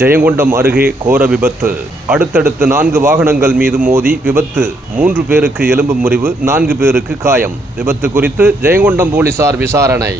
ஜெயங்கொண்டம் அருகே கோர விபத்து. அடுத்தடுத்து நான்கு வாகனங்கள் மீது மோதி விபத்து. மூன்று பேருக்கு எலும்பு முறிவு நான்கு பேருக்கு காயம். விபத்து குறித்து ஜெயங்கொண்டம் போலீசார் விசாரணை.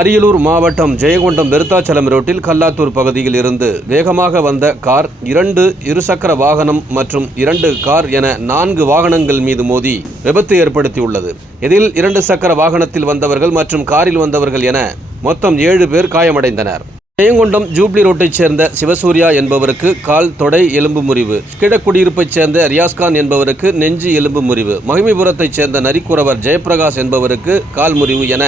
அரியலூர் மாவட்டம் ஜெயங்கொண்டம் பெருத்தாச்சலம் ரோட்டில் கல்லாத்தூர் பகுதியில் இருந்து வேகமாக வந்த கார் இரண்டு இருசக்கர வாகனம் மற்றும் இரண்டு கார் என நான்கு வாகனங்கள் மீது மோதி விபத்து ஏற்படுத்தியுள்ளது. இதில் இரண்டு சக்கர வாகனத்தில் வந்தவர்கள் மற்றும் காரில் வந்தவர்கள் என மொத்தம் ஏழு பேர் காயமடைந்தனர். ஜெயங்கொண்டம் ஜூப்ளி ரோட்டைச் சேர்ந்த சிவசூர்யா என்பவருக்கு கால் தொடை எலும்பு முறிவு. கிடக்குடியிருப்பைச் சேர்ந்த ரியாஸ்கான் என்பவருக்கு நெஞ்சு எலும்பு முறிவு. மகிமைபுரத்தைச் சேர்ந்த நரிக்குறவர் ஜெயப்பிரகாஷ் என்பவருக்கு கால் முறிவு என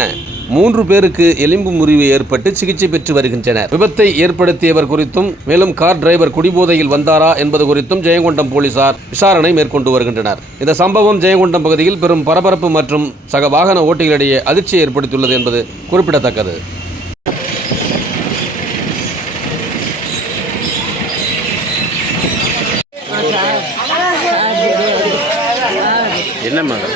மூன்று பேருக்கு எலும்பு முறிவு ஏற்பட்டு சிகிச்சை பெற்று வருகின்றனர். விபத்தை ஏற்படுத்தியவர் குறித்தும் மேலும் கார் டிரைவர் குடிபோதையில் வந்தாரா என்பது குறித்தும் ஜெயங்கொண்டம் போலீசார் விசாரணை மேற்கொண்டு வருகின்றனர். இந்த சம்பவம் ஜெயங்கொண்டம் பகுதியில் பெரும் பரபரப்பு மற்றும் சக வாகன ஓட்டிகளிடையே அதிர்ச்சியை ஏற்படுத்தியுள்ளது என்பது குறிப்பிடத்தக்கது. என்ன மகள்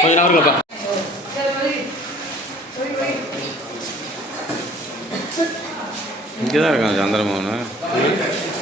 கொஞ்ச நேரம் இருக்கப்பா இங்கே தான் இருக்கான் சந்திரமோகன்.